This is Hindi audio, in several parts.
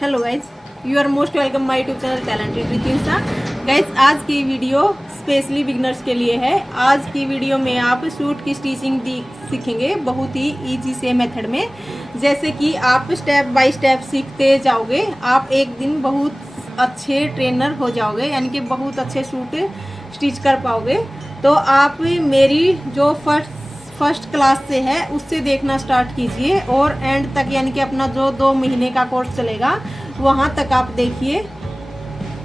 Hello guys, you are most welcome my YouTube channel talented with Insa. Guys, आज की वीडियो स्पेशली बिगनर्स के लिए है। आज की वीडियो में आप सूट की स्टिचिंग सीखेंगे बहुत ही इजी से मेथड में। जैसे कि आप स्टेप बाय स्टेप सीखते जाओगे, आप एक दिन बहुत अच्छे ट्रेनर हो जाओगे, यानी कि बहुत अच्छे सूट स्टिच कर पाओगे। तो आप मेरी जो फर्स्ट क्लास से है उससे देखना स्टार्ट कीजिए और एंड तक, यानी कि अपना जो 2 महीने का कोर्स चलेगा वहाँ तक आप देखिए,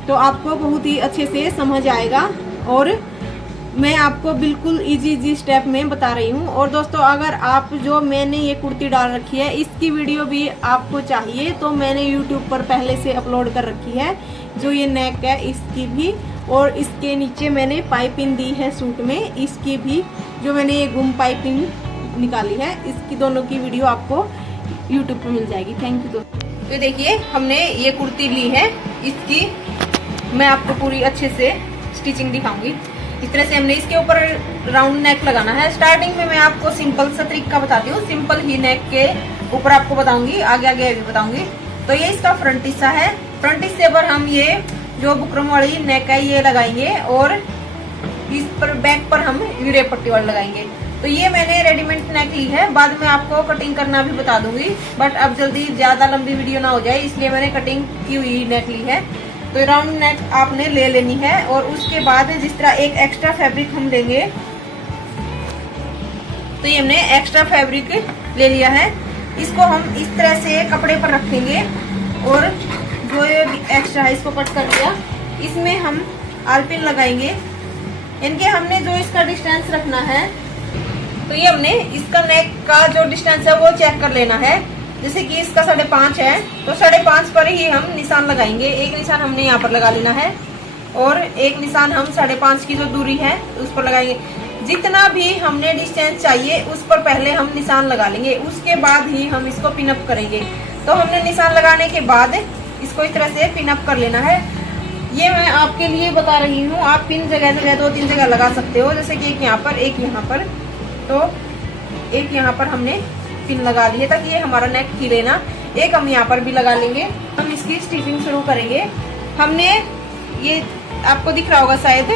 तो आपको बहुत ही अच्छे से समझ आएगा। और मैं आपको बिल्कुल इजी स्टेप में बता रही हूँ। और दोस्तों, अगर आप जो मैंने ये कुर्ती डाल रखी है इसकी वीडियो भी आपको चाहिए तो मैंने यूट्यूब पर पहले से अपलोड कर रखी है। जो ये नेक है इसकी भी, और इसके नीचे मैंने पाइपिंग दी है सूट में, इसकी भी जो मैंने ये गुम पाइपिंग निकाली है, इसकी दोनों की वीडियो आपको यूट्यूब पर मिल जाएगी। थैंक यू दोस्तों। तो देखिए, हमने ये कुर्ती ली है, इसकी मैं आपको पूरी अच्छे से स्टिचिंग दिखाऊंगी। इस तरह से हमने इसके ऊपर राउंड नेक लगाना है। स्टार्टिंग में मैं आपको सिंपल सा तरीका बताती हूँ, सिंपल ही नेक के ऊपर आपको बताऊंगी, आगे आगे भी बताऊंगी। तो ये इसका फ्रंट हिस्सा है। फ्रंट हिस्से पर हम ये जो बुकरम वाली नेक है ये लगाएंगे और इस पर बैक पर हम यूरे पट्टी वाली लगाएंगे। तो ये मैंने रेडीमेड नेक ली है, बाद में आपको कटिंग करना भी बता दूंगी, बट अब जल्दी ज्यादा लंबी वीडियो ना हो जाए इसलिए मैंने कटिंग की हुई नेक ली है। तो राउंड नेक आपने ले लेनी है और उसके बाद जिस तरह एक एक्स्ट्रा फैब्रिक हम लेंगे, तो ये हमने एक्स्ट्रा फैब्रिक ले लिया है। इसको हम इस तरह से कपड़े पर रखेंगे और जो ये एक्स्ट्रा है इसको कट कर दिया। इसमें हम आलपिन लगाएंगे। इनके हमने जो इसका डिस्टेंस रखना है, तो ये हमने इसका नेक का जो डिस्टेंस है वो चेक कर लेना है। जैसे कि इसका 5.5 है तो 5.5 पर ही हम निशान लगाएंगे। एक निशान हमने यहाँ पर लगा लेना है और एक निशान हम 5.5 की जो दूरी है उस पर लगाएंगे। जितना भी हमने डिस्टेंस चाहिए उस पर पहले हम निशान लगा लेंगे, उसके बाद ही हम इसको पिनअप करेंगे। तो हमने निशान लगाने के बाद इसको इस तरह से पिनअप कर लेना है। ये मैं आपके लिए बता रही हूँ, आप पिन जगह 2-3 जगह लगा सकते हो। जैसे कि एक यहाँ पर, एक यहाँ पर, तो एक यहाँ पर हमने पिन लगा ली है ताकि ये हमारा नेक हिले ना। एक हम यहाँ पर भी लगा लेंगे। हम इसकी स्टिचिंग शुरू करेंगे। हमने ये आपको दिख रहा होगा शायद,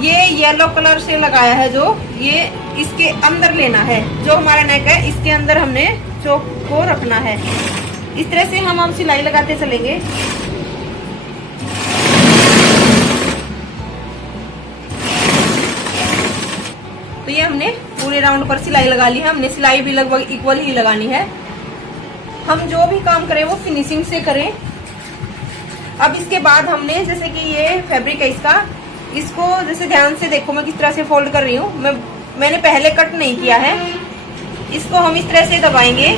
ये येलो कलर से लगाया है, जो ये इसके अंदर लेना है। जो हमारा नेक है इसके अंदर हमने चौक को रखना है। इस तरह से हम सिलाई लगाते चलेंगे। तो ये हमने पूरे राउंड पर सिलाई लगा ली है। हमने सिलाई भी लगभग इक्वल ही लगानी है। हम जो भी काम करें वो फिनिशिंग से करें। अब इसके बाद हमने, जैसे कि ये फैब्रिक है इसको जैसे ध्यान से देखो मैं किस तरह से फोल्ड कर रही हूँ। मैंने पहले कट नहीं किया है। इसको हम इस तरह से दबाएंगे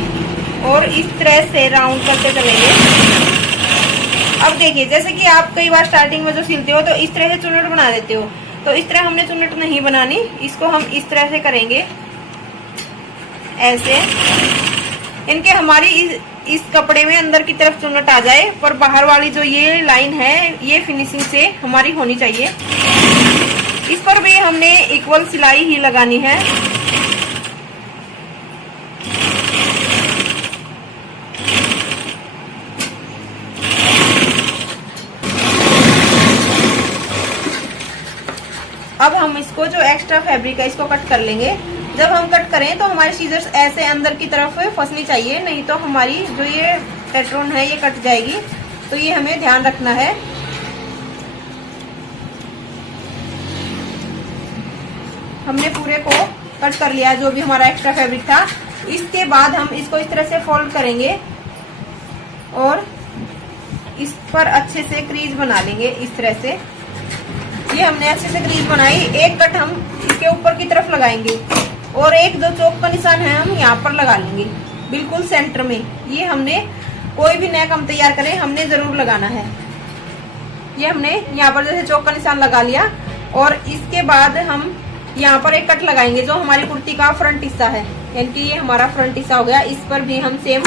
और इस तरह से राउंड करते चलेंगे। अब देखिए, जैसे कि आप कई बार स्टार्टिंग में जो सिलते हो तो इस तरह से चुन्नट बना देते हो, तो इस तरह हमने चुन्नट नहीं बनानी। इसको हम इस तरह से करेंगे, ऐसे। इनके हमारी इस कपड़े में अंदर की तरफ चुन्नट आ जाए, पर बाहर वाली जो ये लाइन है ये फिनिशिंग से हमारी होनी चाहिए। इस पर भी हमने इक्वल सिलाई ही लगानी है। अब हम इसको जो एक्स्ट्रा फैब्रिक है इसको कट कर लेंगे। जब हम कट करें तो हमारे सीजर्स ऐसे अंदर की तरफ फंसनी चाहिए, नहीं तो हमारी जो ये पैटर्न है ये कट जाएगी। तो ये हमें ध्यान रखना है। हमने पूरे को कट कर लिया जो भी हमारा एक्स्ट्रा फैब्रिक था। इसके बाद हम इसको इस तरह से फोल्ड करेंगे और इस पर अच्छे से क्रीज बना लेंगे। इस तरह से ये हमने अच्छे से क्रीज बनाई। एक कट हम इसके ऊपर की तरफ लगाएंगे और एक जो चौक का निशान है हम यहाँ पर लगा लेंगे, बिल्कुल सेंटर में। ये हमने कोई भी नेक हम तैयार करें हमने जरूर लगाना है। ये हमने यहाँ पर जैसे चौक का निशान लगा लिया और इसके बाद हम यहाँ पर एक कट लगाएंगे जो हमारी कुर्ती का फ्रंट हिस्सा है, यानी कि ये हमारा फ्रंट हिस्सा हो गया। इस पर भी हम सेम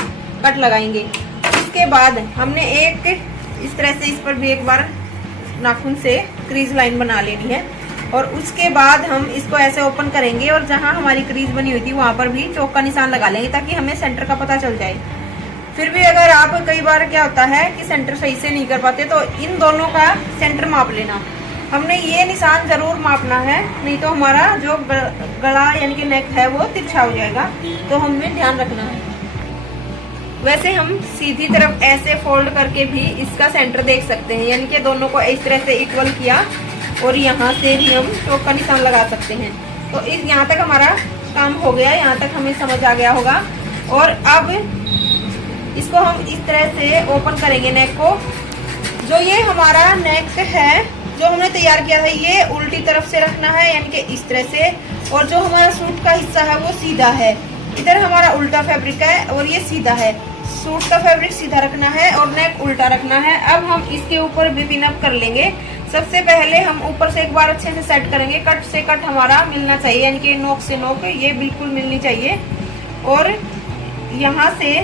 कट लगाएंगे। इसके बाद हमने एक इस तरह से इस पर भी एक बार नाखून से क्रीज लाइन बना लेनी है और उसके बाद हम इसको ऐसे ओपन करेंगे और जहां हमारी क्रीज बनी हुई थी वहां पर भी चौक का निशान लगा लेंगे ताकि हमें सेंटर का पता चल जाए। फिर भी अगर आप कई बार क्या होता है कि सेंटर सही से नहीं कर पाते तो इन दोनों का सेंटर माप लेना। हमने ये निशान जरूर मापना है, नहीं तो हमारा जो गला यानी कि नेक है वो तिरछा हो जाएगा, तो हमें ध्यान रखना है। वैसे हम सीधी तरफ ऐसे फोल्ड करके भी इसका सेंटर देख सकते हैं, यानी कि दोनों को इस तरह से इक्वल किया और यहाँ से भी हम चौक का निशान लगा सकते हैं। तो इस यहाँ तक हमारा काम हो गया, यहाँ तक हमें समझ आ गया होगा। और अब इसको हम इस तरह से ओपन करेंगे नेक को। जो ये हमारा नेक है जो हमने तैयार किया था, ये उल्टी तरफ से रखना है, यानी कि इस तरह से। और जो हमारा सूट का हिस्सा है वो सीधा है, इधर हमारा उल्टा फैब्रिक है और ये सीधा है। सूट का फैब्रिक सीधा रखना है और नेक उल्टा रखना है। अब हम इसके ऊपर भी पिन अप कर लेंगे। सबसे पहले हम ऊपर से एक बार अच्छे से सेट करेंगे। कट से कट हमारा मिलना चाहिए, यानी कि नोक से नोक ये बिल्कुल मिलनी चाहिए। और यहाँ से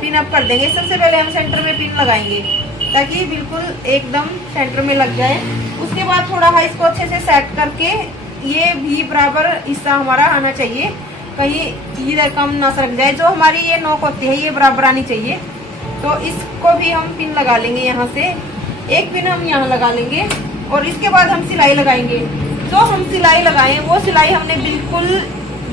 पिन अप कर देंगे। सबसे पहले हम सेंटर में पिन लगाएंगे ताकि बिल्कुल एकदम सेंटर में लग जाए। उसके बाद थोड़ा सा इसको अच्छे से सेट करके ये भी बराबर हिस्सा हमारा आना चाहिए, कहीं इधर कम ना सरक जाए। जो हमारी ये नोक होती है ये बराबर आनी चाहिए। तो इसको भी हम पिन लगा लेंगे। यहाँ से एक पिन हम यहाँ लगा लेंगे और इसके बाद हम सिलाई लगाएंगे। जो हम सिलाई लगाएं वो सिलाई हमने बिल्कुल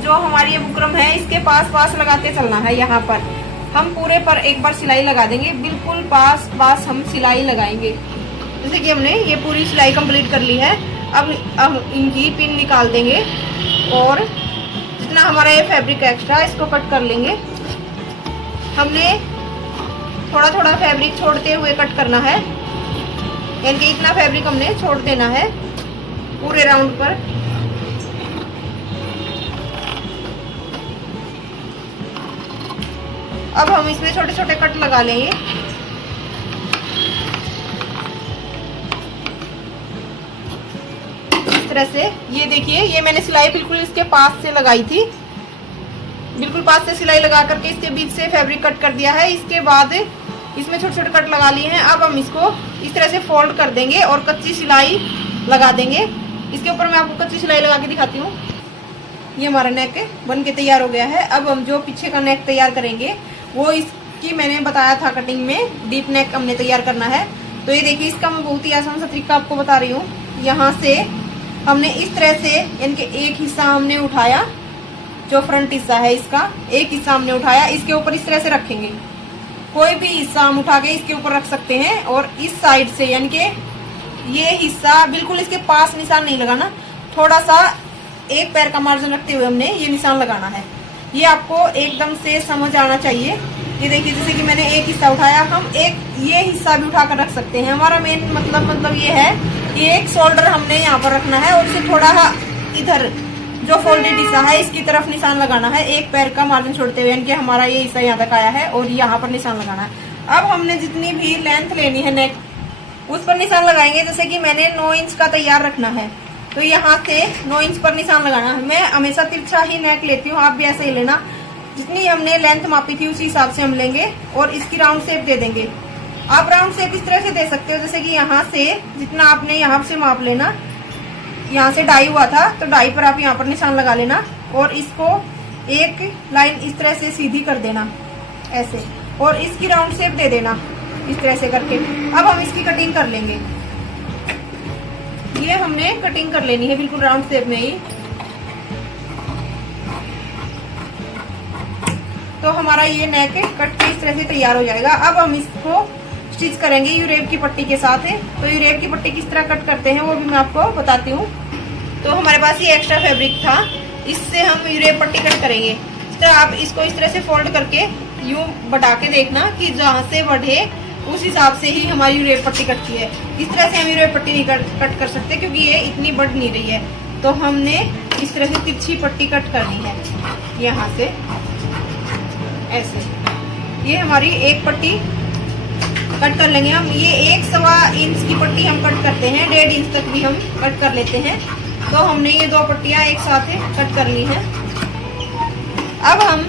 जो हमारी ये बुकरम है इसके पास पास लगाते चलना है। यहाँ पर हम पूरे पर एक बार सिलाई लगा देंगे, बिल्कुल पास पास हम सिलाई लगाएंगे। जैसे कि हमने ये पूरी सिलाई कंप्लीट कर ली है। अब इनकी पिन निकाल देंगे और जितना हमारा ये फैब्रिक एक्स्ट्रा इसको कट कर लेंगे। हमने थोड़ा थोड़ा फैब्रिक छोड़ते हुए कट करना है, यानी कि इतना फैब्रिक हमने छोड़ देना है पूरे राउंड पर। अब हम इसमें छोटे छोटे कट लगा लेंगे। इस तरह से ये देखिए, ये मैंने सिलाई बिल्कुल इसके पास से लगाई थी, बिल्कुल पास से सिलाई लगा करके इसके बीच से फैब्रिक कट कर दिया है। इसके बाद इसमें छोटे छोटे कट लगा लिए हैं। अब हम इसको इस तरह से फोल्ड कर देंगे और कच्ची सिलाई लगा देंगे। इसके ऊपर मैं आपको कच्ची सिलाई लगा के दिखाती हूँ। ये हमारा नेक बन के तैयार हो गया है। अब हम जो पीछे का नेक तैयार करेंगे वो इसकी मैंने बताया था कटिंग में, डीप नेक हमने तैयार करना है। तो ये देखिए, इसका मैं बहुत ही आसान सा तरीका आपको बता रही हूँ। यहाँ से हमने इस तरह से, यानी कि एक हिस्सा हमने उठाया, जो फ्रंट हिस्सा है इसका एक हिस्सा हमने उठाया, इसके ऊपर इस तरह से रखेंगे। कोई भी हिस्सा हम उठा के इसके ऊपर रख सकते हैं। और इस साइड से, यानी कि ये हिस्सा बिल्कुल इसके पास निशान नहीं लगाना, थोड़ा सा एक पैर का मार्जिन रखते हुए हमने ये निशान लगाना है। ये आपको एकदम से समझ आना चाहिए। ये देखिए, जैसे कि मैंने एक हिस्सा उठाया, हम एक ये हिस्सा भी उठा कर रख सकते हैं। हमारा मेन मतलब ये है कि एक शोल्डर हमने यहाँ पर रखना है और इसे थोड़ा इधर जो फोल्डेड हिस्सा है इसकी तरफ निशान लगाना है, एक पैर का मार्जिन छोड़ते हुए, यानी कि हमारा ये हिस्सा यहाँ तक आया है और यहाँ पर निशान लगाना है। अब हमने जितनी भी लेंथ लेनी है नेक, उस पर निशान लगाएंगे। जैसे कि मैंने 9 इंच का तैयार रखना है, तो यहाँ से 9 इंच पर निशान लगाना है। मैं हमेशा तिरछा ही नेक लेती हूँ, आप भी ऐसे ही लेना। जितनी हमने लेंथ मापी थी उसी हिसाब से हम लेंगे और इसकी राउंड शेप दे देंगे। आप राउंड शेप इस तरह से दे सकते हो, जैसे कि यहाँ से जितना आपने यहाँ से माप लेना, यहाँ से 2.5 हुआ था तो 2.5 पर आप यहाँ पर निशान लगा लेना और इसको एक लाइन इस तरह से सीधी कर देना ऐसे, और इसकी राउंड शेप दे देना इस तरह से करके। अब हम इसकी कटिंग कर लेंगे। ये हमने कटिंग कर लेनी है बिल्कुल राउंड शेप में ही। तो हमारा ये नेक कट के इस तरह से तैयार हो जाएगा। अब हम इसको स्टिच करेंगे यूरेप की पट्टी के साथ है। तो यूरेप की पट्टी किस तरह कट करते हैं वो भी मैं आपको बताती हूँ। तो हमारे पास ये एक्स्ट्रा फैब्रिक था, इससे हम यूरेप पट्टी कट करेंगे। इस तरह आप इसको इस तरह से फोल्ड करके यूं बढ़ा के देखना कि जहाँ से बढ़े उस हिसाब से ही हमारी यूरेप पट्टी कटती है। इस तरह से हम यूरेप पट्टी नहीं कट कर सकते क्योंकि ये इतनी बढ़ नहीं रही है। तो हमने इस तरह से तिरछी पट्टी कट करनी है यहाँ से ऐसे। ये हमारी एक पट्टी कट कर लेंगे हम। ये 1.25 इंच की पट्टी हम कट करते हैं, 1.5 इंच तक भी हम कट कर लेते हैं। तो हमने ये 2 पट्टियां एक साथ कट कर ली हैं। अब हम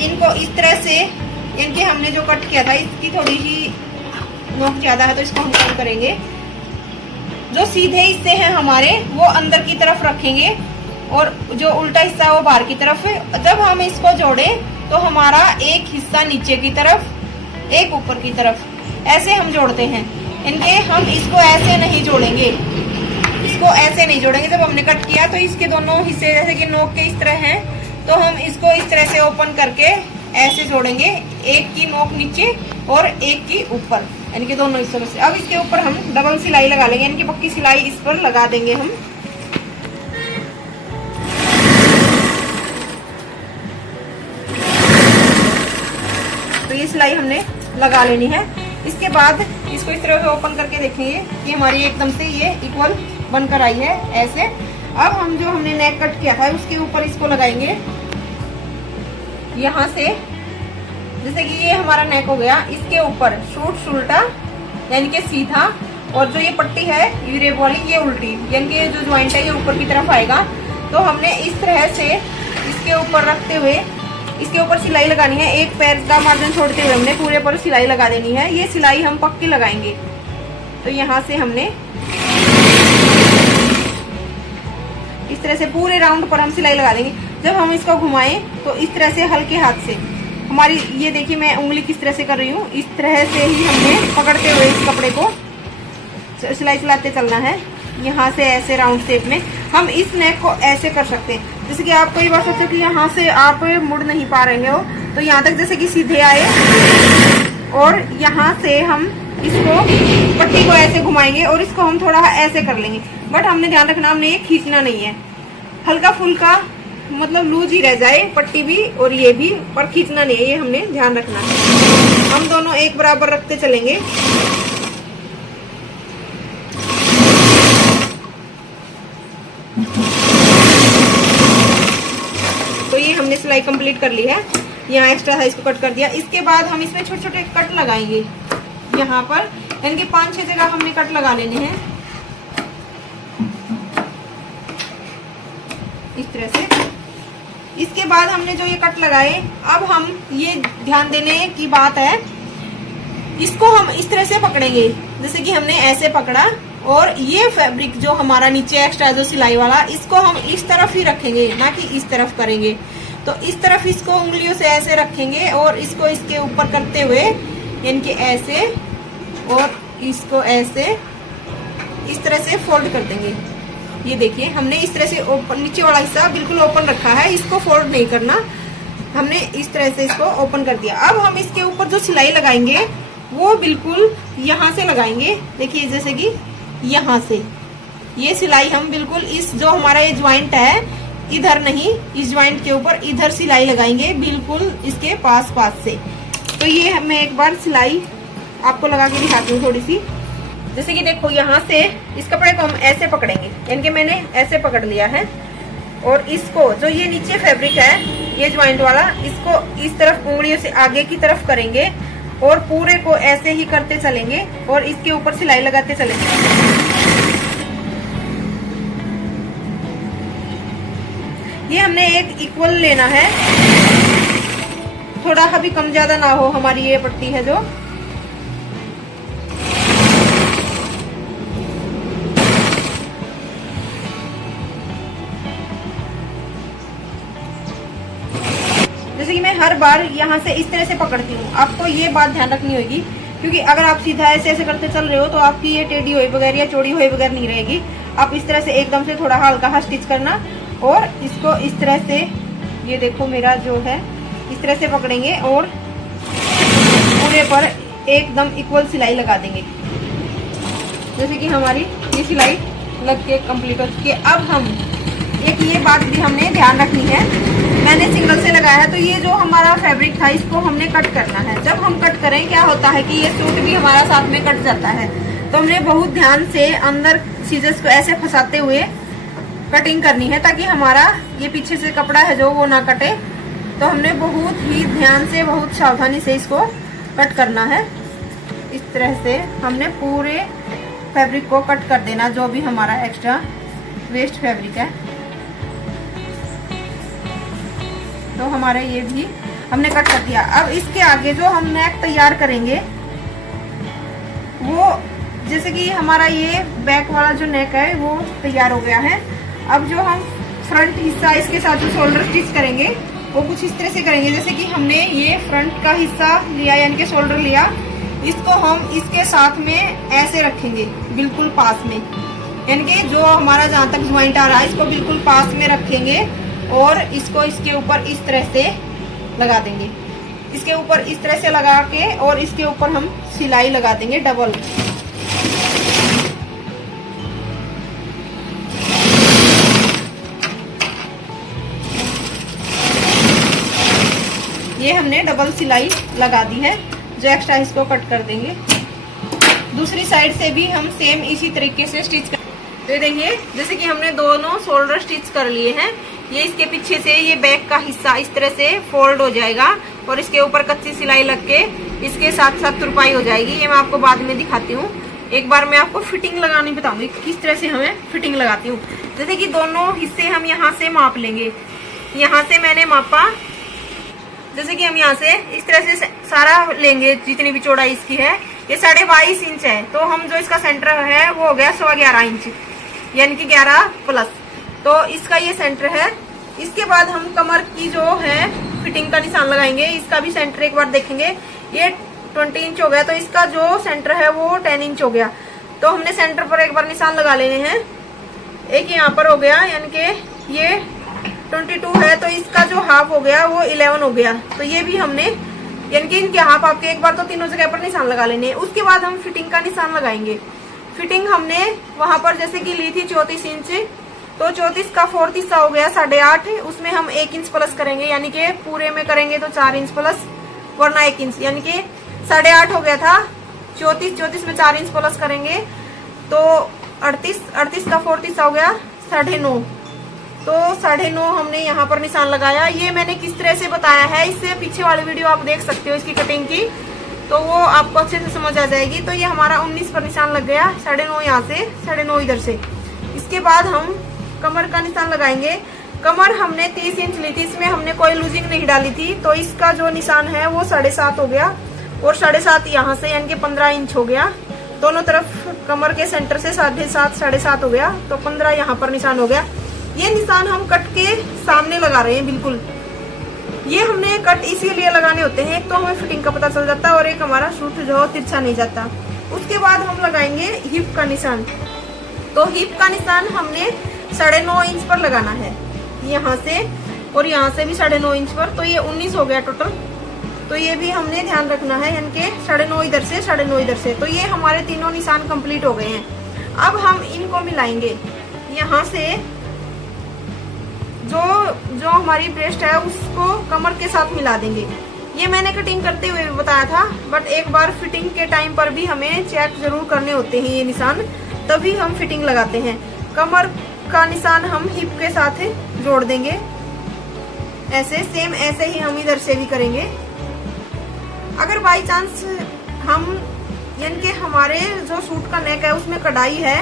इनको इस तरह से, इनके हमने जो कट किया था इसकी थोड़ी सी नोक ज्यादा है तो इसको हम कम करेंगे। जो सीधे हिस्से हैं हमारे वो अंदर की तरफ रखेंगे और जो उल्टा हिस्सा है वो बाहर की तरफ है। जब हम इसको जोड़ें तो हमारा एक हिस्सा नीचे की तरफ एक ऊपर की तरफ ऐसे हम जोड़ते हैं। इनके हम इसको ऐसे नहीं जोड़ेंगे, इसको ऐसे नहीं जोड़ेंगे। जब हमने कट किया तो इसके दोनों हिस्से जैसे कि नोक के इस तरह हैं, तो हम इसको इस तरह से ओपन करके ऐसे जोड़ेंगे, एक की नोक नीचे और एक की ऊपर, इनके दोनों हिस्सों में से। अब इसके ऊपर हम डबल सिलाई लगा लेंगे, इनकी पक्की सिलाई इस पर लगा देंगे हम। तो ये सिलाई हमने लगा लेनी है। इसके बाद इसको इस तरह से ओपन करके देखेंगे कि हमारी एकदम से ये इक्वल बनकर आई है ऐसे। अब हम जो हमने नेक कट किया था उसके ऊपर इसको लगाएंगे यहाँ से, जैसे कि ये हमारा नेक हो गया। इसके ऊपर सूट उल्टा यानी कि सीधा, और जो ये पट्टी है यूरेब वाली ये उल्टी, यानी कि जो ज्वाइंट है ये ऊपर की तरफ आएगा। तो हमने इस तरह से इसके ऊपर रखते हुए इसके ऊपर सिलाई लगानी है। एक पैर का मार्जिन छोड़ते हुए हमने पूरे पर सिलाई लगा देनी है। ये सिलाई हम पक्की लगाएंगे। तो यहाँ से हमने इस तरह से पूरे राउंड पर हम सिलाई लगा देंगे। जब हम इसको घुमाएं तो इस तरह से हल्के हाथ से हमारी, ये देखिए मैं उंगली किस तरह से कर रही हूँ, इस तरह से ही हमने पकड़ते हुए इस कपड़े को सिलाई चलाते चलना है। यहाँ से ऐसे राउंड शेप में हम इस नेक को ऐसे कर सकते हैं। जैसे कि आप कई बार सोचो कि यहाँ से आप मुड़ नहीं पा रहे हो, तो यहाँ तक जैसे कि सीधे आए और यहाँ से हम इसको पट्टी को ऐसे घुमाएंगे और इसको हम थोड़ा ऐसे कर लेंगे। बट हमने ध्यान रखना, हमने ये खींचना नहीं है, हल्का फुल्का मतलब लूज ही रह जाए पट्टी भी और ये भी, पर खींचना नहीं है, ये हमने ध्यान रखना है। हम दोनों एक बराबर रखते चलेंगे। तो ये हमने सिलाई कंप्लीट कर ली है। यहाँ एक्स्ट्रा था इसको कट कर दिया। इसके बाद हम इसमें छोटे छोटे कट लगाएंगे यहाँ पर, यानी कि 5-6 जगह हमने कट लगा लेने हैं इस तरह से। इसके बाद हमने जो ये कट लगाए, अब हम ये ध्यान देने की बात है, इसको हम इस तरह से पकड़ेंगे जैसे कि हमने ऐसे पकड़ा, और ये फैब्रिक जो हमारा नीचे एक्स्ट्रा जो सिलाई वाला, इसको हम इस तरफ ही रखेंगे, ना कि इस तरफ करेंगे। तो इस तरफ इसको उंगलियों से ऐसे रखेंगे और इसको इसके ऊपर करते हुए यानी कि ऐसे, और इसको ऐसे इस तरह से फोल्ड कर देंगे। ये देखिए हमने इस तरह से ओपन, नीचे वाला हिस्सा बिल्कुल ओपन रखा है, इसको फोल्ड नहीं करना, हमने इस तरह से इसको ओपन कर दिया। अब हम इसके ऊपर जो सिलाई लगाएंगे वो बिल्कुल यहाँ से लगाएंगे। देखिए जैसे कि यहाँ से ये सिलाई हम बिल्कुल इस जो हमारा ये ज्वाइंट है इधर नहीं, इस ज्वाइंट के ऊपर इधर सिलाई लगाएंगे, बिल्कुल इसके पास से। तो ये मैं एक बार सिलाई आपको लगा के दिखाती हूँ थोड़ी सी। जैसे कि देखो यहाँ से इस कपड़े को हम ऐसे पकड़ेंगे, यानी कि मैंने ऐसे पकड़ लिया है, और इसको जो ये नीचे फैब्रिक है ये ज्वाइंट वाला, इसको इस तरफ उंगलियों से आगे की तरफ करेंगे और पूरे को ऐसे ही करते चलेंगे और इसके ऊपर सिलाई लगाते चलेंगे। ये हमने एक इक्वल लेना है, थोड़ा भी कम ज्यादा ना हो हमारी ये पट्टी है जो। जैसे कि मैं हर बार यहाँ से इस तरह से पकड़ती हूँ, आपको ये बात ध्यान रखनी होगी, क्योंकि अगर आप सीधा ऐसे ऐसे करते चल रहे हो तो आपकी ये टेढ़ी हुई बगैर या चौड़ी हुई बगैर नहीं रहेगी। आप इस तरह से एकदम से थोड़ा हल्का स्टिच करना और इसको इस तरह से, ये देखो मेरा जो है इस तरह से पकड़ेंगे और पूरे पर एकदम इक्वल सिलाई लगा देंगे। जैसे कि हमारी ये सिलाई लग के कंप्लीट हो चुकी है। अब हम एक ये बात भी हमने ध्यान रखनी है, मैंने सिंगल से लगाया है तो ये जो हमारा फैब्रिक था इसको हमने कट करना है। जब हम कट करें क्या होता है कि ये सूट भी हमारा साथ में कट जाता है, तो हमने बहुत ध्यान से अंदर सीजर्स को ऐसे फंसाते हुए कटिंग करनी है ताकि हमारा ये पीछे से कपड़ा है जो वो ना कटे। तो हमने बहुत ही ध्यान से, बहुत सावधानी से इसको कट करना है। इस तरह से हमने पूरे फैब्रिक को कट कर देना, जो भी हमारा एक्स्ट्रा वेस्ट फैब्रिक है। तो हमारा ये भी हमने कट कर दिया। अब इसके आगे जो हम नेक तैयार करेंगे वो, जैसे कि हमारा ये बैक वाला जो नेक है वो तैयार हो गया है। अब जो हम फ्रंट हिस्सा इसके साथ जो शोल्डर स्टिच करेंगे वो कुछ इस तरह से करेंगे। जैसे कि हमने ये फ्रंट का हिस्सा लिया यानी कि शोल्डर लिया, इसको हम इसके साथ में ऐसे रखेंगे बिल्कुल पास में, यानी कि जो हमारा जहाँ तक ज्वाइंट आ रहा है इसको बिल्कुल पास में रखेंगे और इसको इसके ऊपर इस तरह से लगा देंगे। इसके ऊपर इस तरह से लगा के और इसके ऊपर हम सिलाई लगा देंगे डबल। ये हमने डबल सिलाई लगा दी है। जो एक्स्ट्रा इसको कट कर देंगे। दूसरी साइड से भी हम सेम इसी तरीके से स्टिच कर। तो देखिए जैसे कि हमने दोनों शोल्डर स्टिच कर लिए हैं। ये इसके पीछे से ये बैक का हिस्सा इस तरह से फोल्ड हो जाएगा और इसके ऊपर कच्ची सिलाई लग के इसके साथ साथ तुरपाई हो जाएगी। ये मैं आपको बाद में दिखाती हूँ। एक बार मैं आपको फिटिंग लगानी बताऊंगी किस तरह से हमें फिटिंग लगाती हूँ। जैसे कि दोनों हिस्से हम यहाँ से माप लेंगे। यहाँ से मैंने मापा, जैसे कि हम यहाँ से इस तरह से सारा लेंगे जितनी भी चौड़ाई इसकी है। ये 22.5 इंच है, तो हम जो इसका सेंटर है वो हो गया 11.25 इंच, यानी कि 11 प्लस। तो इसका ये सेंटर है। इसके बाद हम कमर की जो है फिटिंग का निशान लगाएंगे। इसका भी सेंटर एक बार देखेंगे। ये 20 इंच हो गया, तो इसका जो सेंटर है वो 10 इंच हो गया। तो हमने सेंटर पर एक बार निशान लगा लेने हैं। एक यहाँ पर हो गया, यानी कि ये 22 है, तो इसका जो हाफ हो गया वो 11 हो गया। तो ये भी हमने, यानी कि इनके हाफ आपके एक बार तो तीनों जगह पर निशान लगा लेने। उसके बाद हम फिटिंग का निशान लगाएंगे। फिटिंग हमने वहां पर जैसे कि ली थी 34 इंच, तो 34 का 4th हिस्सा हो गया 8.5। उसमें हम 1 इंच प्लस करेंगे, यानी कि पूरे में करेंगे तो 4 इंच प्लस, वरना 1 इंच, यानी कि 8.5 हो गया था। 34 में 4 इंच प्लस करेंगे तो 38 का 4th हिस्सा हो गया 9.5। तो 9.5 हमने यहाँ पर निशान लगाया। ये मैंने किस तरह से बताया है, इससे पीछे वाली वीडियो आप देख सकते हो इसकी कटिंग की, तो वो आपको अच्छे से समझ आ जाएगी। तो ये हमारा 19 पर निशान लग गया। 9.5 यहाँ से, 9.5 इधर से। इसके बाद हम कमर का निशान लगाएंगे। कमर हमने 30 इंच ली थी, इसमें हमने कोई लूजिंग नहीं डाली थी, तो इसका जो निशान है वो 7.5 हो गया और 7.5 यहाँ से, यानी कि 15 इंच हो गया। दोनों तरफ कमर के सेंटर से 7.5 हो गया, तो 15 यहाँ पर निशान हो गया। ये निशान हम कट के सामने लगा रहे हैं बिल्कुल। ये हमने कट इसीलिए लगाने होते हैं, एक तो हमें फिटिंग का पता चल जाता है और एक हमारा सूट जो तिरछा नहीं जाता। उसके बाद हम लगाएंगे हिप का निशान। तो हिप का निशान हमने 9.5 इंच पर लगाना है, यहाँ से और यहाँ से भी 9.5 इंच पर। तो ये 19 हो गया टोटल। तो ये भी हमने ध्यान रखना है, यानी कि 9.5 इधर से, 9.5 इधर से। तो ये हमारे तीनों निशान कंप्लीट हो गए हैं। अब हम इनको मिलाएंगे। यहाँ से जो हमारी ब्रेस्ट है उसको कमर के साथ मिला देंगे। ये मैंने कटिंग करते हुए भी बताया था, बट एक बार फिटिंग के टाइम पर भी हमें चेक जरूर करने होते हैं ये निशान, तभी हम फिटिंग लगाते हैं। कमर का निशान हम हिप के साथ जोड़ देंगे, ऐसे सेम ऐसे ही हम इधर से भी करेंगे। अगर बाई चांस हम, यानी कि हमारे जो सूट का नेक है उसमें कढ़ाई है,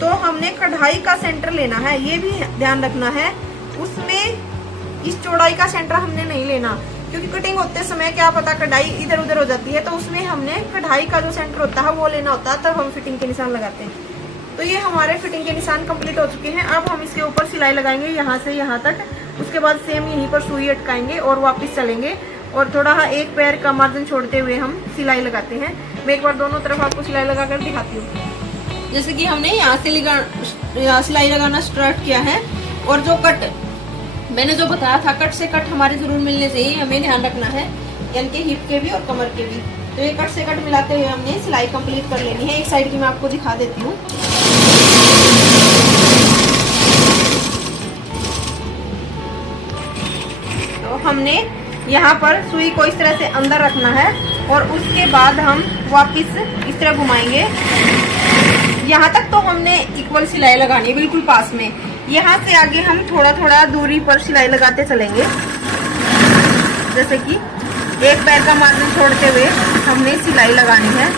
तो हमने कढ़ाई का सेंटर लेना है। ये भी ध्यान रखना है, उसमें इस चौड़ाई का सेंटर हमने नहीं लेना, क्योंकि कटिंग होते समय क्या पता कढ़ाई इधर उधर हो जाती है। तो उसमें हमने कढ़ाई का जो सेंटर होता है वो लेना होता है, तब हम फिटिंग के निशान लगाते हैं। तो ये हमारे फिटिंग के निशान कंप्लीट हो चुके हैं। अब हम इसके ऊपर सिलाई लगाएंगे यहाँ से यहाँ तक। उसके बाद सेम यहीं पर सुई अटकाएंगे और वापस चलेंगे और थोड़ा एक पैर का मार्जिन छोड़ते हुए हम सिलाई लगाते हैं। मैं एक बार दोनों तरफ आपको सिलाई लगा कर दिखाती हूँ। जैसे कि हमने यहाँ से सिलाई लगाना स्टार्ट किया है, और जो कट मैंने जो बताया था, कट से कट हमारे जरूर मिलने चाहिए, हमें ध्यान रखना है, यानी कि हिप के भी और कमर के भी। तो ये कट से कट मिलाते हुए हमने सिलाई कंप्लीट कर लेनी है। एक साइड की मैं आपको दिखा देती हूँ। तो हमने यहाँ पर सुई को इस तरह से अंदर रखना है और उसके बाद हम वापस इस तरह घुमाएंगे। यहाँ तक तो हमने इक्वल सिलाई लगानी है, बिल्कुल पास में। यहाँ से आगे हम थोड़ा थोड़ा दूरी पर सिलाई लगाते चलेंगे। जैसे कि एक पैर का मार्जिन छोड़ते हुए हमने सिलाई लगानी है,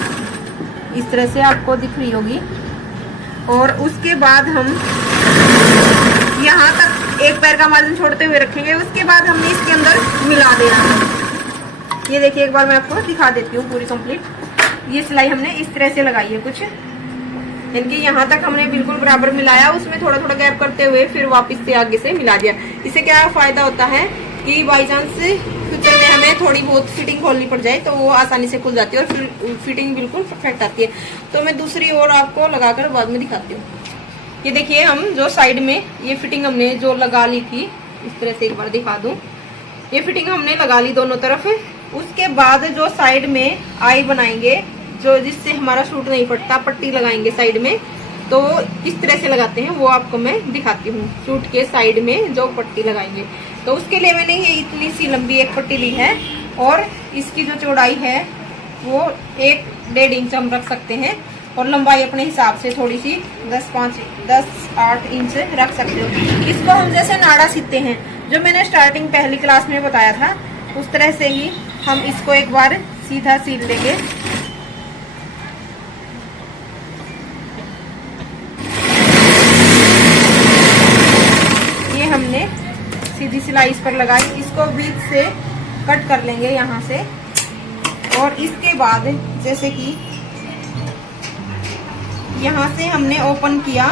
इस तरह से आपको दिख रही होगी। और उसके बाद हम यहाँ तक एक पैर का मार्जिन छोड़ते हुए रखेंगे। उसके बाद हमने इसके अंदर मिला देना है। ये देखिए, एक बार मैं आपको दिखा देती हूँ पूरी कंप्लीट। ये सिलाई हमने इस तरह से लगाई है कुछ, यानी कि यहाँ तक हमने बिल्कुल बराबर मिलाया, उसमें थोड़ा थोड़ा गैप करते हुए फिर वापस से आगे से मिला दिया। इससे क्या फायदा होता है कि बाई चांस फ्यूचर में हमें थोड़ी बहुत फिटिंग खोलनी पड़ जाए तो वो आसानी से खुल जाती है और फिर फिटिंग बिल्कुल परफेक्ट आती है। तो मैं दूसरी ओर आपको लगाकर बाद में दिखाती हूँ। ये देखिए, हम जो साइड में ये फिटिंग हमने जो लगा ली थी, इस तरह से एक बार दिखा दूं, ये फिटिंग हमने लगा ली दोनों तरफ। उसके बाद जो साइड में आई बनाएंगे, जो जिससे हमारा सूट नहीं फटता, पट्टी लगाएंगे साइड में, तो किस तरह से लगाते हैं वो आपको मैं दिखाती हूँ। सूट के साइड में जो पट्टी लगाएंगे, तो उसके लिए मैंने ये इतनी सी लंबी एक पट्टी ली है और इसकी जो चौड़ाई है वो 1-1.5 इंच हम रख सकते हैं और लंबाई अपने हिसाब से थोड़ी सी 10-8 इंच रख सकते हो। इसको हम जैसे नाड़ा सीखते हैं, जो मैंने स्टार्टिंग पहली क्लास में बताया था, उस तरह से ही हम इसको एक बार सीधा सील लेंगे। ये हमने सीधी सिलाई इस पर लगाई, इसको बीच से कट कर लेंगे यहाँ से। और इसके बाद जैसे कि यहाँ से हमने ओपन किया,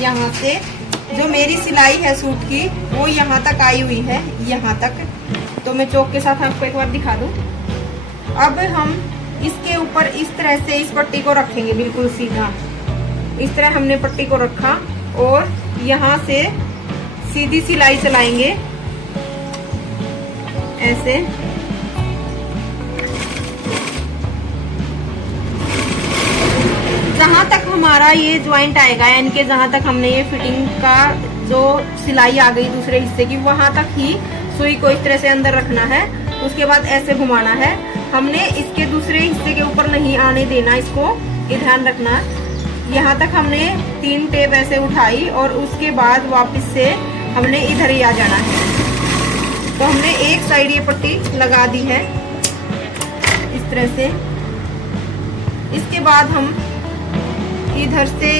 यहाँ से जो मेरी सिलाई है सूट की वो यहाँ तक आई हुई है, यहाँ तक। तो मैं चौक के साथ आपको एक बार दिखा दूँ। अब हम इसके ऊपर इस तरह से इस पट्टी को रखेंगे बिल्कुल सीधा। इस तरह हमने पट्टी को रखा और यहाँ से सीधी सिलाई चलाएंगे ऐसे। जहां तक हमारा ये ज्वाइंट आएगा, यानी कि जहां तक हमने ये फिटिंग का जो सिलाई आ गई दूसरे हिस्से की, वहां तक ही सुई को इस तरह से अंदर रखना है। उसके बाद ऐसे घुमाना है। हमने इसके दूसरे हिस्से के ऊपर नहीं आने देना, इसको ये ध्यान रखना। यहाँ तक हमने 3 टेप ऐसे उठाई और उसके बाद वापस से हमने इधर ही आ जाना है। तो हमने एक साइड ये पट्टी लगा दी है इस तरह से। इसके बाद हम इधर से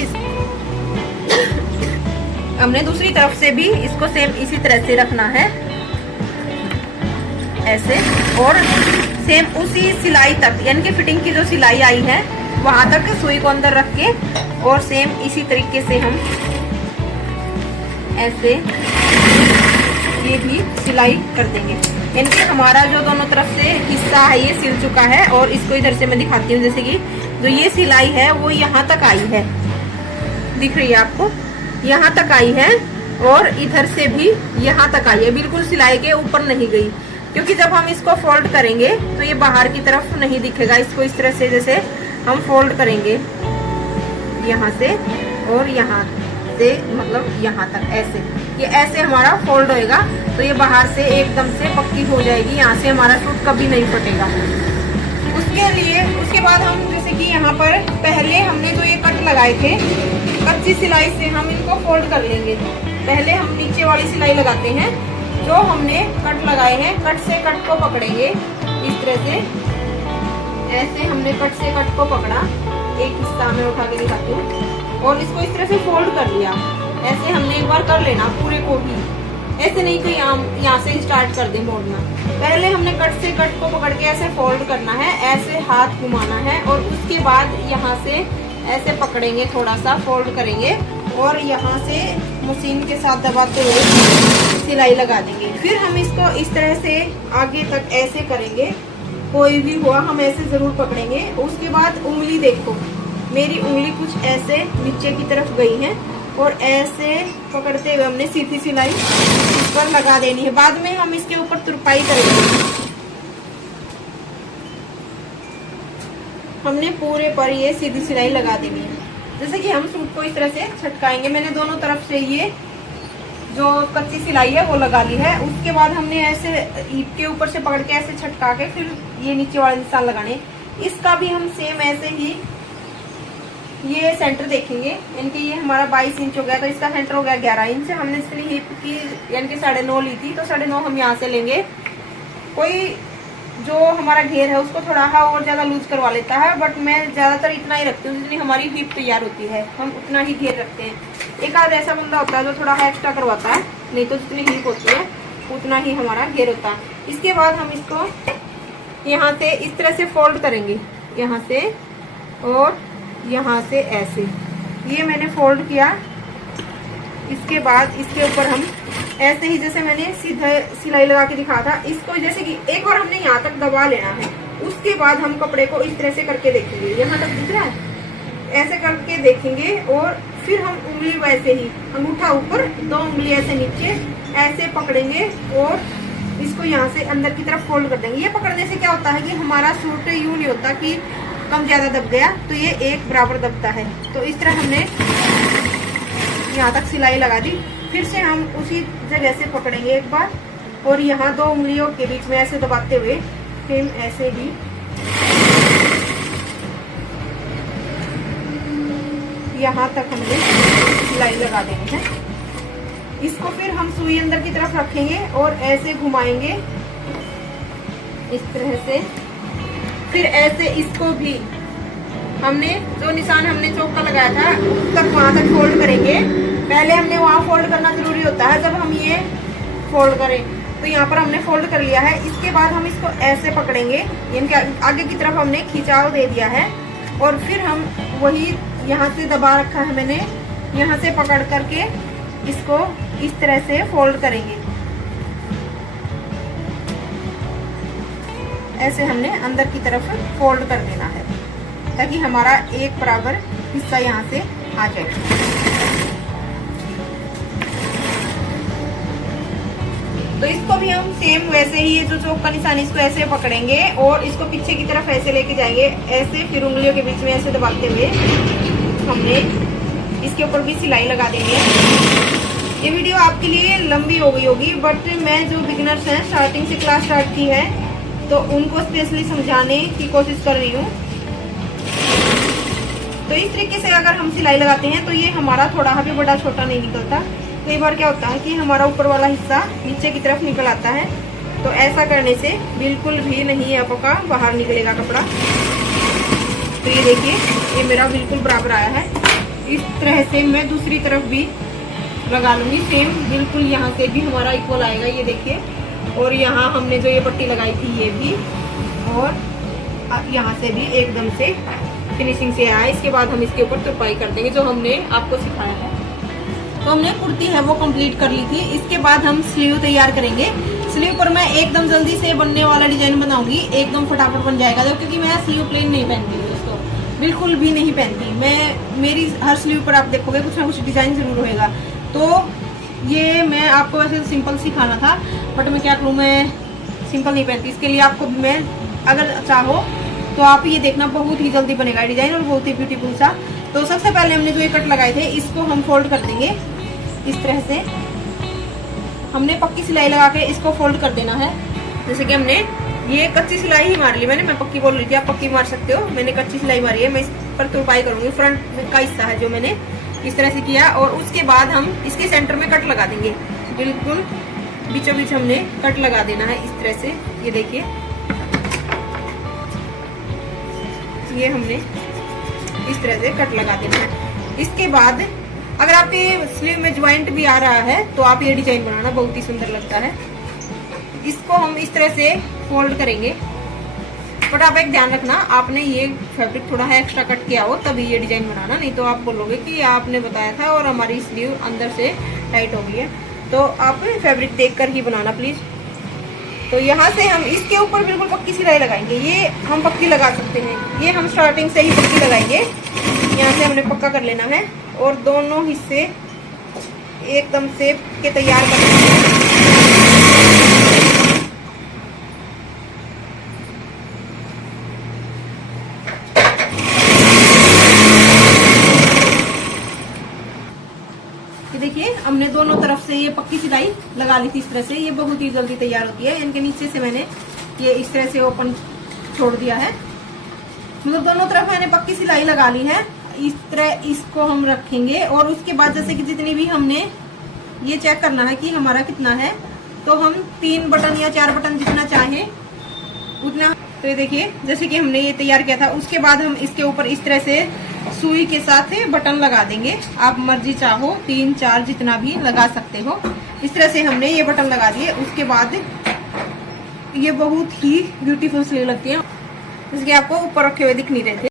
हमने दूसरी तरफ से भी इसको सेम इसी तरह से रखना है ऐसे, और सेम उसी सिलाई तक, यानी कि फिटिंग की जो सिलाई आई है वहां तक सुई को अंदर रख के और सेम इसी तरीके से हम ऐसे ये भी सिलाई कर देंगे। यानी कि हमारा जो दोनों तरफ से हिस्सा है ये सिल चुका है। और इसको इधर से मैं दिखाती हूँ। जैसे कि जो ये सिलाई है वो यहाँ तक आई है, दिख रही है आपको, यहाँ तक आई है और इधर से भी यहाँ तक आई है, बिल्कुल सिलाई के ऊपर नहीं गई। क्योंकि जब हम इसको फोल्ड करेंगे तो ये बाहर की तरफ नहीं दिखेगा। इसको इस तरह से जैसे हम फोल्ड करेंगे यहाँ से और यहाँ से, मतलब यहाँ तक ऐसे, ये ऐसे हमारा फोल्ड होएगा तो ये बाहर से एकदम से पक्की हो जाएगी। यहाँ से हमारा सूट कभी नहीं फटेगा। उसके बाद हम जैसे कि यहाँ पर पहले हमने जो ये कट लगाए थे, कच्ची सिलाई से हम इनको फोल्ड कर लेंगे। पहले हम नीचे वाली सिलाई लगाते हैं, जो हमने कट लगाए हैं, कट से कट को पकड़ेंगे इस तरह से। ऐसे हमने कट से कट को पकड़ा, एक हिस्सा में उठा के दिखाती हूँ, और इसको इस तरह से फोल्ड कर लिया। ऐसे हमने एक बार कर लेना पूरे को भी, ऐसे नहीं कि यहाँ से स्टार्ट कर दे मोड़ना। पहले हमने कट से कट को पकड़ के ऐसे फोल्ड करना है, ऐसे हाथ घुमाना है और उसके बाद यहाँ से ऐसे पकड़ेंगे, थोड़ा सा फोल्ड करेंगे और यहाँ से मशीन के साथ दबाते हुए सिलाई लगा देंगे। फिर हम इसको इस तरह से आगे तक ऐसे करेंगे, कोई भी हुआ हम ऐसे जरूर पकड़ेंगे। उसके बाद उंगली देखो, मेरी उंगली कुछ ऐसे नीचे की तरफ गई है और ऐसे पकड़ते हुए हमने सीधी सिलाई इस पर लगा देनी है। बाद में हम इसके ऊपर तुरपाई करेंगे। हमने पूरे पर ये सीधी सिलाई लगा देनी है। जैसे कि हम सूट को इस तरह से छटकाएंगे। मैंने दोनों तरफ से ये जो कच्ची सिलाई है वो लगा ली है। उसके बाद हमने ऐसे ईप के ऊपर से पकड़ के ऐसे छटका के फिर ये नीचे वाले निशान लगाने। इसका भी हम सेम ऐसे ही ये सेंटर देखेंगे, यानी कि ये हमारा 22 इंच हो गया तो इसका सेंटर हो गया 11 इंच। हमने इसके लिए हिप की यानी कि 9.5 ली थी, तो 9.5 हम यहाँ से लेंगे। कोई जो हमारा घेर है उसको थोड़ा और ज्यादा लूज करवा लेता है, बट मैं ज्यादातर इतना ही रखती हूँ जितनी हमारी हिप तैयार होती है, हम उतना ही घेर रखते हैं। एक आध ऐसा बंदा होता है जो थोड़ा एक्स्ट्रा करवाता है, नहीं तो जितनी हिप होती है उतना ही हमारा घेर होता है। इसके बाद हम इसको यहाँ से इस तरह से फोल्ड करेंगे, यहाँ से और यहाँ से ऐसे। ये मैंने फोल्ड किया इसके बाद इसके ऊपर हम ऐसे ही, जैसे मैंने सीधा सिलाई लगा के दिखाया था, इसको जैसे कि एक बार हमने यहाँ तक दबा लेना है। उसके बाद हम कपड़े को इस तरह से करके देखेंगे, यहाँ तक दिख रहा है, ऐसे करके देखेंगे। और फिर हम उंगली वैसे ही, अंगूठा ऊपर, 2 उंगली ऐसे नीचे ऐसे पकड़ेंगे और इसको यहाँ से अंदर की तरफ फोल्ड कर देंगे। ये पकड़ने से क्या होता है कि हमारा सूट यूं नहीं होता कि कम ज्यादा दब गया, तो ये एक बराबर दबता है। तो इस तरह हमने यहाँ तक सिलाई लगा दी। फिर से हम उसी जगह से पकड़ेंगे एक बार और यहाँ 2 उंगलियों के बीच में ऐसे दबाते हुए फिर ऐसे ही यहाँ तक हमने सिलाई लगा देनी है। इसको फिर हम सुई अंदर की तरफ रखेंगे और ऐसे घुमाएंगे इस तरह से। फिर ऐसे इसको भी हमने जो निशान हमने चौका लगाया था उस तक वहां तक फोल्ड करेंगे। पहले हमने वहां फोल्ड करना जरूरी होता है, जब हम ये फोल्ड करें तो यहाँ पर हमने फोल्ड कर लिया है। इसके बाद हम इसको ऐसे पकड़ेंगे, इनके आगे की तरफ हमने खिंचाव दे दिया है और फिर हम वही यहाँ से दबा रखा है मैंने, यहाँ से पकड़ करके इसको इस तरह से फोल्ड करेंगे। ऐसे हमने अंदर की तरफ फोल्ड कर देना है ताकि हमारा एक बराबर हिस्सा यहाँ से आ जाए। तो इसको भी हम सेम वैसे ही, ये जो चौक का निशान, इसको ऐसे पकड़ेंगे और इसको पीछे की तरफ ऐसे लेके जाएंगे, ऐसे फिर उंगलियों के बीच में ऐसे दबाते हुए हमने इसके ऊपर भी सिलाई लगा देंगे। ये वीडियो आपके लिए लंबी हो गई होगी, बट मैं जो बिगिनर्स हैं, स्टार्टिंग से क्लास स्टार्ट की है, तो उनको स्पेशली समझाने की कोशिश कर रही हूँ। तो इस तरीके से अगर हम सिलाई लगाते हैं तो ये हमारा थोड़ा भी बड़ा छोटा नहीं निकलता। कई बार क्या होता है कि हमारा ऊपर वाला हिस्सा नीचे की तरफ निकल आता है, तो ऐसा करने से बिल्कुल भी नहीं आपका बाहर निकलेगा कपड़ा। तो ये देखिए, ये मेरा बिल्कुल बराबर आया है। इस तरह से मैं दूसरी तरफ भी लगा लूंगी, सेम बिल्कुल यहाँ से भी हमारा इक्वल आएगा, ये देखिए। और यहाँ हमने जो ये पट्टी लगाई थी ये भी, और यहाँ से भी एकदम से फिनिशिंग से आया। इसके बाद हम इसके ऊपर तुरपाई कर देंगे जो हमने आपको सिखाया है। तो हमने कुर्ती है वो कंप्लीट कर ली थी। इसके बाद हम स्लीव तैयार करेंगे। स्लीव पर मैं एकदम जल्दी से बनने वाला डिजाइन बनाऊंगी, एकदम फटाफट बन जाएगा, क्योंकि मैं स्लीव प्लेन नहीं पहनती हूँ दोस्तों, बिल्कुल भी नहीं पहनती मैं। मेरी हर स्लीव पर आप देखोगे कुछ ना कुछ डिजाइन जरूर होएगा। तो ये मैं आपको वैसे सिंपल सिखाना था, बट मैं क्या करूँ, मैं सिंपल नहीं पहनती। इसके लिए आपको मैं, अगर चाहो तो आप ये देखना, बहुत ही जल्दी बनेगा डिजाइन और बहुत ही ब्यूटीफुल सा। तो सबसे पहले हमने जो ये कट लगाए थे इसको हम फोल्ड कर देंगे इस तरह से। हमने पक्की सिलाई लगा के इसको फोल्ड कर देना है। जैसे कि हमने ये कच्ची सिलाई ही मार ली मैंने, मैं पक्की बोल रही थी, आप पक्की मार सकते हो, मैंने कच्ची सिलाई मारी है। मैं इस पर तुरपाई करूंगी, फ्रंट का हिस्सा है जो मैंने इस तरह से किया। और उसके बाद हम इसके सेंटर में कट लगा देंगे, बिल्कुल बीचों बीच हमने कट लगा देना है इस तरह से। ये देखिए, ये हमने इस तरह से कट लगा देना है। इसके बाद अगर आपके स्लीव में ज्वाइंट भी आ रहा है तो आप ये डिजाइन बनाना, बहुत ही सुंदर लगता है। इसको हम इस तरह से फोल्ड करेंगे, बट आप एक ध्यान रखना, आपने ये फैब्रिक थोड़ा है एक्स्ट्रा कट किया हो तभी ये डिजाइन बनाना, नहीं तो आप बोलोगे कि आपने बताया था और हमारी स्लीव अंदर से टाइट हो गई है। तो आप फैब्रिक देख कर ही बनाना प्लीज। तो यहाँ से हम इसके ऊपर बिल्कुल पक्की सिलाई लगाएंगे। ये हम पक्की लगा सकते हैं, ये हम स्टार्टिंग से ही पक्की लगाएंगे। यहाँ से हमने पक्का कर लेना है और दोनों हिस्से एकदम से के तैयार कर लेना है। ये देखिए, हमने दोनों तरफ से ये पक्की सिलाई लगा ली थी इस तरह से। ये बहुत ही जल्दी तैयार होती है। इनके नीचे से मैंने ये इस तरह से ओपन छोड़ दिया है, मतलब दोनों तरफ मैंने पक्की सिलाई लगा ली है। इस तरह इसको हम रखेंगे और उसके बाद जैसे कि जितनी भी हमने ये चेक करना है कि हमारा कितना है, तो हम 3 बटन या 4 बटन जितना चाहे उतना। तो ये देखिए, जैसे कि हमने ये तैयार किया था, उसके बाद हम इसके ऊपर इस तरह से सुई के साथ बटन लगा देंगे। आप मर्जी चाहो 3-4 जितना भी लगा सकते हो। इस तरह से हमने ये बटन लगा दिए। उसके बाद ये बहुत ही ब्यूटीफुल स्लीव लगती है, जैसे कि आपको ऊपर रखे हुए दिख नहीं रहे थे।